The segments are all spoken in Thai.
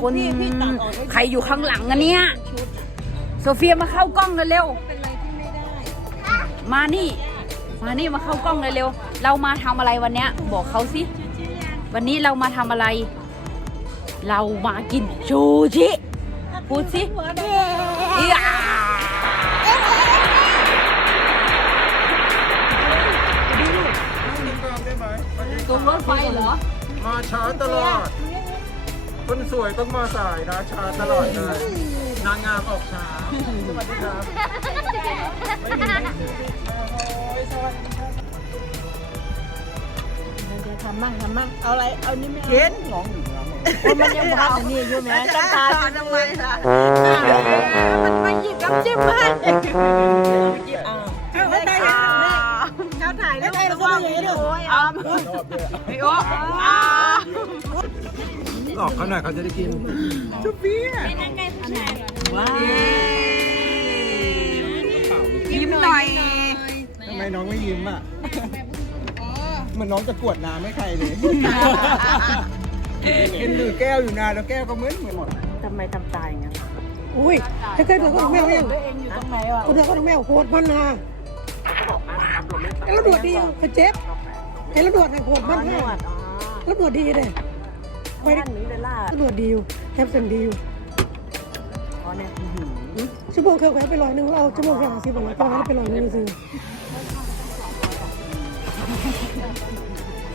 คนใครอยู่ข้างหลังอะเนี่ยโซเฟียมาเข้ากล้องกันเร็วเป็นอะไรที่ไม่ได้มานี่ มานี่มาเข้ากล้องเลยเร็ว เรามาทำอะไรวันเนี้ย บอกเขาสิ วันนี้เรามาทำอะไร เรามากินชูชิพูดสิอีอ่าตรงรถไฟเหรอ มาช้าตลอด คนสวยต้องมาสายนะช้าตลอดเลยนางงามออกช้าสวัสดีครับจะทำมั่งทำมั่งเอาอะไรเอานี่ไม่เอาเห็นน้องอยู่นะมันยังพันอันนี้อยู่ไหมน้ำตาทำไมล่ะมันมาหยิบน้ำจิ้มให้อ้าวเขาได้ ยังไงเขาถ่ายแล้วระวังโอ้ยอะพี่โอ๊หลอกเขาหน่อยเขาจะได้กินว้าวยิ้มหน่อยทำไมน้องไม่ยิ้มอะเหมือนน้องจะกวดน้ำให้ใครเลยกินหรือแก้วอยู่นานแล้วแก้วก็เหมือนเหมือนหมดทำไมทำตายงั้นอุ้ยถ้าเกิดเราก็ต้องแมวยังตัวเองอยู่ตรงไหนวะคนเดียวก็ต้องแมวโคตรมันนะ แล้วดวดดีคือเจ็บเห็นแล้วดวดให้โคตรมันนนะวดอ๋อแล้วดวดดีเลยไปบ้านนี้เวลาแล้วดวดดีอยู่แคปเซนดีอยู่อ๋อเนี่ยชั่วโมงเคยแวะไปร้อยหนึ่งเราชั่วโมงแค่ห้าสิบบาทตอนนั้นไปร้อยหนึ่งซื้อ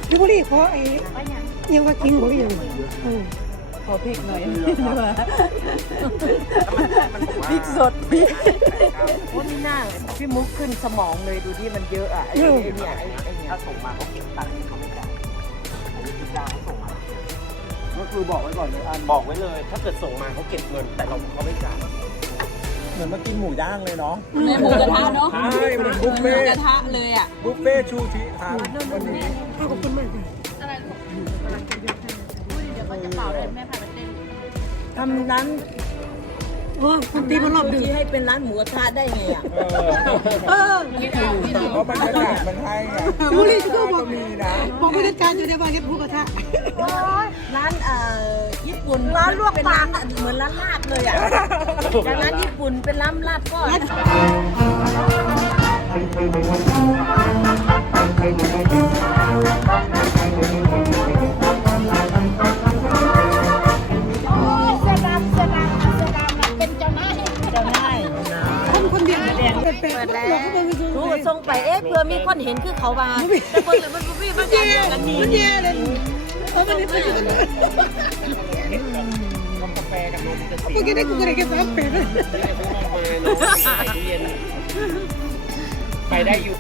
พี่บุรีขอไอ้ยังว่ากินบุรียังเออข อพริกหน่อยพริกสดพริกโอ้นี่น่าพี่มุกขึ้นสมองเลยดูดิมันเยอะอะไอ้เนี่ยไอ้ไอ้เนี่ยถ้าส่งมาเขาเก็บตังค์เขาไม่จ่ายอันนี้คือจ้างเขาส่งมาก็คือบอกไว้ก่อนเลยอันบอกไว้เลย ถ้าเกิดส่งมาเขาเก็บเงิน แต่เราเขาไม่จ่ายเหมือนมากินหมูย่างเลยเนาะในหมูกระทะเนาะใช่เหมือนบุฟเฟ่กระทะเลยอะบุฟเฟ่ชูชีครับวันนี้ขอบคุณมากค่ะทำ ร้านโอ้ทำตีมันรอบดึงที่ให้เป็นร้านหมูกระทะได้ไงอะเออเออเพราะบรรยากาศมันให้ไงบุรีก็บอกก็มีนะบอกผู้จัดการอยู่ในบ้านเฮ็ดผู้กระทะร้านเอ่อญี่ปุ่นร้านลวกเป็นร้านเหมือนร้านลาบเลยอะแต่ร้านญี่ปุ่นเป็นร้านลาบก็ ไปเอ๊ะเพื่อมีคนเห็นคือเขาว่าแต่คนเลยมันม่มันอย่างเดียวกันนี่มันแย่เลยเออมันนี่เป็นกันนมกาแฟกับนมจะสีเมื่อกี้ได้กูก็ได้แค่สามเป็ดไม่ได้ซื้อมาเบอร์เนาะใส่ตู้เย็นไปได้อยู่